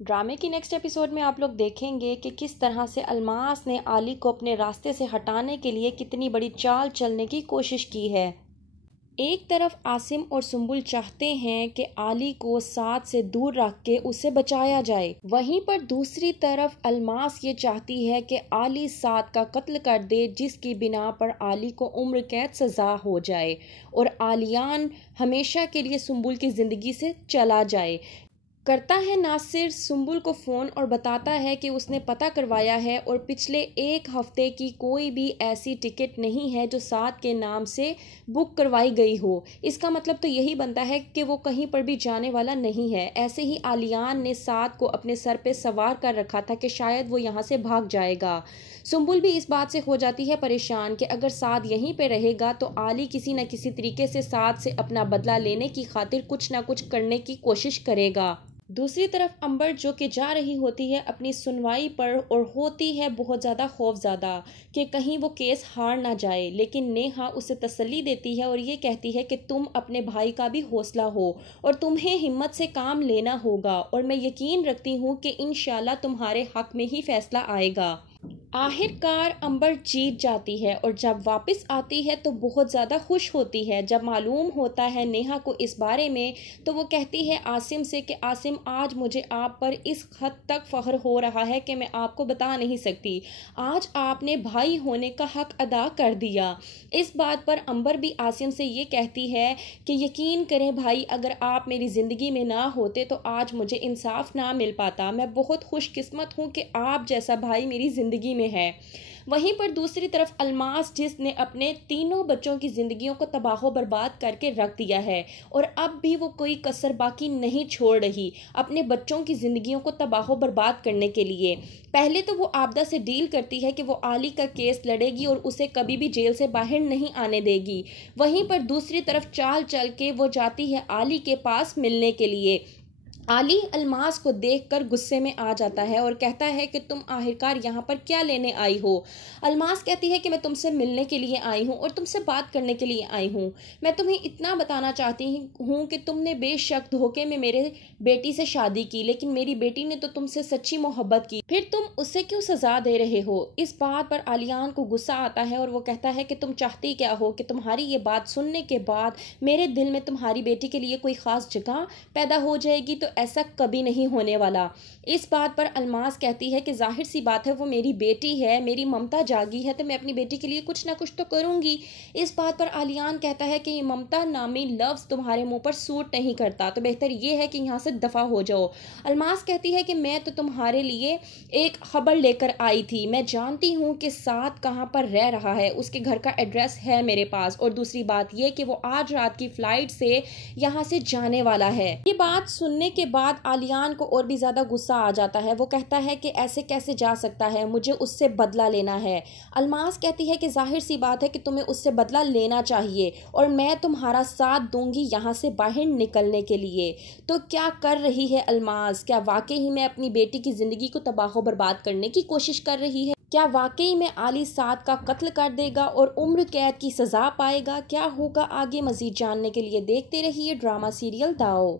ڈرامے کی next episode میں آپ لوگ دیکھیں گے کہ کس طرح سے الماس نے علی کو اپنے راستے سے ہٹانے کے لیے کتنی بڑی چال چلنے کی کوشش کی ہے۔ ایک طرف عاصم اور سنبل چاہتے ہیں کہ علی کو سعد سے دور رکھ کے اسے بچایا جائے، وہیں پر دوسری طرف الماس یہ چاہتی ہے کہ علی سعد کا قتل کر دے، جس کی بنا پر علی کو عمر قید سزا ہو جائے اور علیان ہمیشہ کے لیے سنبل کی زندگی سے چلا جائے۔ کرتا ہے ناصر سنبل کو فون اور بتاتا ہے کہ اس نے پتہ کروایا ہے اور پچھلے ایک ہفتے کی کوئی بھی ایسی ٹکٹ نہیں ہے جو سعد کے نام سے بک کروائی گئی ہو۔ اس کا مطلب تو یہی بنتا ہے کہ وہ کہیں پر بھی جانے والا نہیں ہے۔ ایسے ہی علیان نے سعد کو اپنے سر پہ سوار کر رکھا تھا کہ شاید وہ یہاں سے بھاگ جائے گا۔ سنبل بھی اس بات سے ہو جاتی ہے پریشان کہ اگر سعد یہیں پہ رہے گا تو علی کسی نہ کسی طریقے سے سعد سے اپنا بدلہ لینے کی خاطر کچھ نہ کچھ کرنے کی کوشش کرے گا۔ دوسری طرف امبر جو کہ جا رہی ہوتی ہے اپنی سنوائی پر اور ہوتی ہے بہت زیادہ خوفزدہ کہ کہیں وہ کیس ہار نہ جائے، لیکن نیہا اسے تسلی دیتی ہے اور یہ کہتی ہے کہ تم اپنے بھائی کا بھی حوصلہ ہو اور تمہیں ہمت سے کام لینا ہوگا اور میں یقین رکھتی ہوں کہ انشاءاللہ تمہارے حق میں ہی فیصلہ آئے گا۔ آخر کار امبر جیت جاتی ہے اور جب واپس آتی ہے تو بہت زیادہ خوش ہوتی ہے۔ جب معلوم ہوتا ہے نیہا کو اس بارے میں تو وہ کہتی ہے عاصم سے کہ عاصم آج مجھے آپ پر اس حد تک فخر ہو رہا ہے کہ میں آپ کو بتا نہیں سکتی۔ آج آپ نے بھائی ہونے کا حق ادا کر دیا۔ اس بات پر امبر بھی عاصم سے یہ کہتی ہے کہ یقین کریں بھائی، اگر آپ میری زندگی میں نہ ہوتے تو آج مجھے انصاف نہ مل پاتا۔ میں بہت خوش قسمت ہوں کہ آپ جیسا بھائی میری زندگی میں ہے۔ وہیں پر دوسری طرف الماس جس نے اپنے تینوں بچوں کی زندگیوں کو تباہ و برباد کر کے رکھ دیا ہے اور اب بھی وہ کوئی کسر باقی نہیں چھوڑ رہی اپنے بچوں کی زندگیوں کو تباہ و برباد کرنے کے لیے۔ پہلے تو وہ عابدہ سے ڈیل کرتی ہے کہ وہ علی کا کیس لڑے گی اور اسے کبھی بھی جیل سے باہر نہیں آنے دے گی، وہیں پر دوسری طرف چال چل کے وہ جاتی ہے علی کے پاس ملنے کے لیے۔ علی الماس کو دیکھ کر غصے میں آ جاتا ہے اور کہتا ہے کہ تم آخرکار یہاں پر کیا لینے آئی ہو؟ الماس کہتی ہے کہ میں تم سے ملنے کے لیے آئی ہوں اور تم سے بات کرنے کے لیے آئی ہوں۔ میں تمہیں اتنا بتانا چاہتی ہوں کہ تم نے بے شک دھوکے میں میرے بیٹی سے شادی کی، لیکن میری بیٹی نے تو تم سے سچی محبت کی، پھر تم اسے کیوں سزا دے رہے ہو؟ اس بات پر علیان کو غصہ آتا ہے اور وہ کہتا ہے کہ تم چاہتی کیا ہو کہ تمہاری یہ بات سننے کے بعد میرے دل میں تمہاری بیٹی کے لیے کوئی خاص جگہ پیدا ہو جائے گی؟ تو ایسا کبھی نہیں ہونے والا۔ اس بات پر الماس کہتی ہے کہ ظاہر سی بات ہے وہ میری بیٹی ہے، میری ممتا جاگی ہے تو میں اپنی بیٹی کے لیے کچھ نہ کچھ تو کروں گی۔ اس بات پر علیان کہتا ہے کہ یہ ممتا نامی لفظ تمہارے منہ پر سوٹ نہیں کرتا، تو بہتر یہ ہے کہ یہاں سے دفع ہو جاؤ۔ الماس کہتی ہے کہ میں تو تمہارے لیے ایک خبر لے کر آئی تھی، میں جانتی ہوں کہ سعد کہاں پر رہ رہا ہے، اس کے گھر کا ایڈریس ہے میرے پاس، اور دوسری بات یہ کہ وہ آج رات کی فلائٹ سے یہاں سے جانے والا ہے۔ یہ بات سننے کے بعد علیان کو اور بھی زیادہ غصہ آ جاتا ہے۔ وہ کہتا ہے کہ ایسے کیسے جا سکتا ہے، مجھے اس سے بدلہ لینا ہے۔ الماس کہتی ہے کہ ظاہر سی بات ہے کہ تمہیں اس سے بدلہ لینا چاہیے اور میں تمہارا ساتھ دوں گی یہاں سے باہر نکلنے کے لیے۔ تو کیا کر رہی ہے الماس؟ کیا واقعی میں اپنی بیٹی کی زندگی کو تباہ و برباد کرنے کی کوشش کر رہی ہے؟ کیا واقعی میں علی سعد کا قتل کر دے گا اور عمر قید کی سزا پائے گا؟ کیا ہوگا آگے؟ مزید جاننے کے لیے دیکھتے رہیے ڈرامہ سیریل داؤ۔